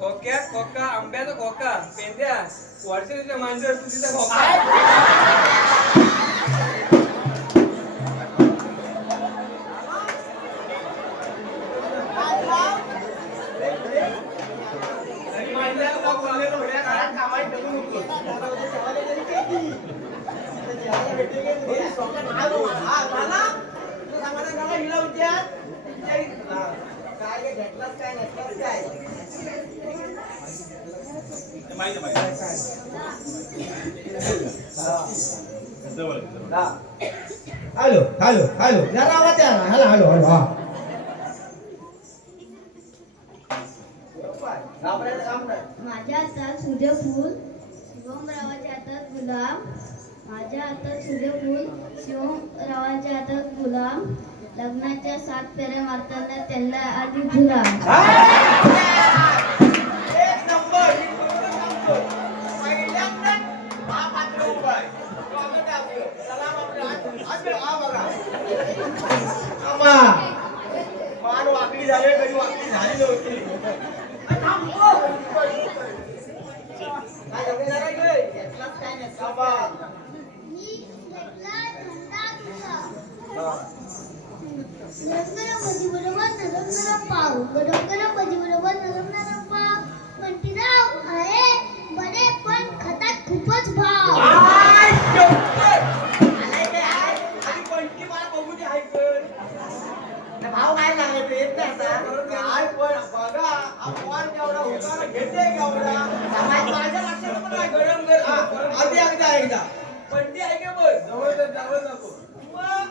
खोक्यात खोका, आंब्याचा खोका, पेंद्या वर्षाच्या मांजर तुझीचा खोका. हॅलो हॅलो हॅलो जरा आवाज या ना. हॅलो हॅलो हॅलो हा माझ्या हातात सूर्यफूल, शिवमरावाच्या हातात गुलाब. माझ्या हातात सूर्यफूल, शिवमरावाच्या हातात गुलाब. लग्नाच्या 7 फेऱ्या मारताना त्यांना आधी गुलाब. मान वाकडी झाली कधी वाकडी झाली नव्हती. गरम भजी बरोबर नरम नरम पाव. गरम भजी बरोबर नरम नरम पाव. बंटीराव आहे बरे पण खतात खूपच भाव. भाव काय सांगायचं येत नाही काय पण बघा अपवाद केवढा होता घेते केवढा माझ्या लक्षात पण नाही. गरम गरम आधी एकदा पण ती ऐके बघ जवळ नको.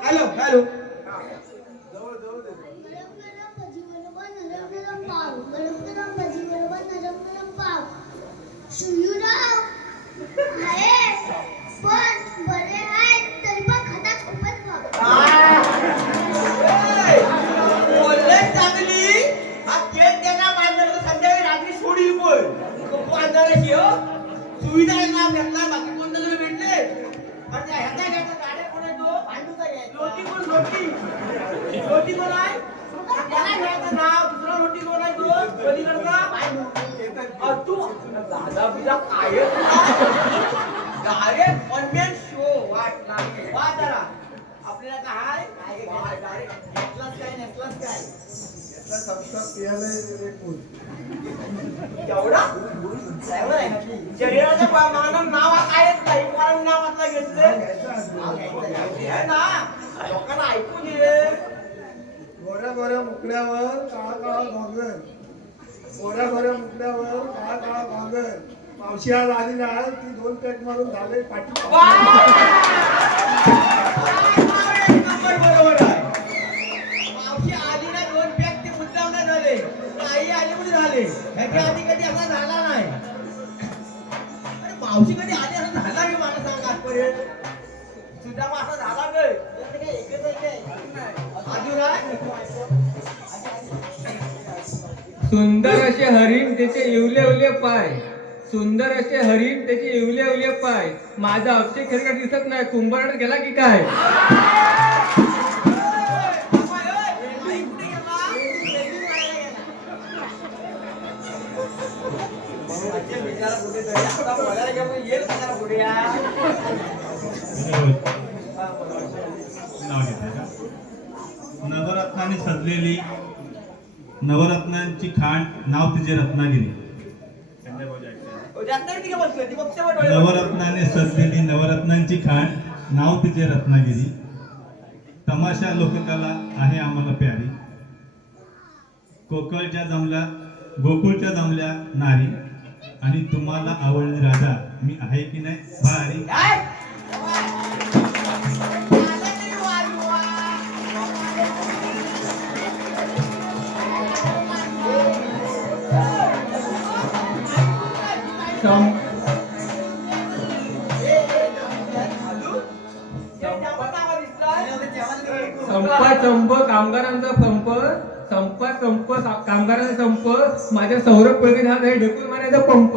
हॅलो हॅलो गरम गरम भजी बरोबर नरम नरम पाव. गरम गरम भजी बरोबर नरम नरम पाव. शिवराव आहे पण बरे आहेत तरी पण खतात खूपच भाव. बोलले चांगली हा केक त्यांना बांधलं संध्याकाळी रात्री सोडी पण बांधणाऱ्याची हो सुविधा आहे ना भेटला बाकी कोणतं तरी भेटले. आणि ह्याचा घ्यायचा गाड्या कोण आहे तो भांडूचा घ्यायचा लोटी कोण लोटी कोण आहे त्याला घ्यायचं नाव. दुसरा लोटी कोण आहे तो पलीकडचा भांडू. तू दादा बिजा काय डायरेक्ट ऑनलाईन शो वाट लागली वा जरा आपल्याला काय नेसलाच काय एवढा आहे ना शरीराचं मानव नाव कायच नाही. कारण नाव आता घेतलं ना लोकांना ऐकून ये. गोऱ्या गोऱ्या मुकड्यावर काळा काळा घागर. गोऱ्या गोऱ्या मुकड्यावर काळा काळा घागर. मावशी आज आली नाही ती 2 पेट मारून झाले पाठी. बरोबर आहे. मावशी आली ना 2 पॅक ते मुद्दाम नाही झाले. आई आली म्हणजे झाले. ह्याच्या आधी कधी असा झाला नाही. अरे मावशी कधी आली असं झाला की मला सांग आजपर्यंत सुद्धा असा झाला काय अजून सुंदर असे हरिण त्याचे इवले उले पाय. सुंदर असे हरिण त्याचे इवले उले पाय. माझा अक्षय खेळका दिसत नाही. कुंभारात गेला की काय. नवरत्नाने सजलेली नवरत्नांची खाण नाव तिचे रत्नागिरी. नवरत्नाने सजलेली नवरत्नांची खाण नाव तिचे रत्नागिरी. तमाशा लोककला आहे आम्हाला प्यारी. गोकुळच्या जमल्या नारी. आणि तुम्हाला आवडली राधा मी आहे की नाही भारी. संप कामगारांचा संप. संप कामगारांचा संप. माझ्या सौरभ पळगे हात आहे ढकलून मारायचा पंप.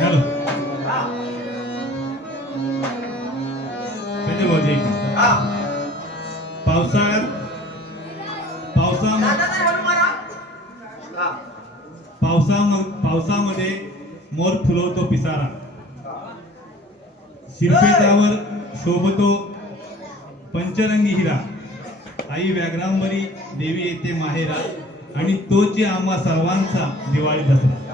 हॅलो हा त्याचे भाऊजी एक मिनिट. हा पावसाळ्यात दादा नाही हळू मारा हा पावसामध्ये मोर फुलवतो पिसारा, शिरपेटावर शोभतो पंचरंगी हिरा, आई व्याघ्रांबरी देवी येते माहेरा, आणि तोची आम्हा सर्वांचा दिवाळी दसरा.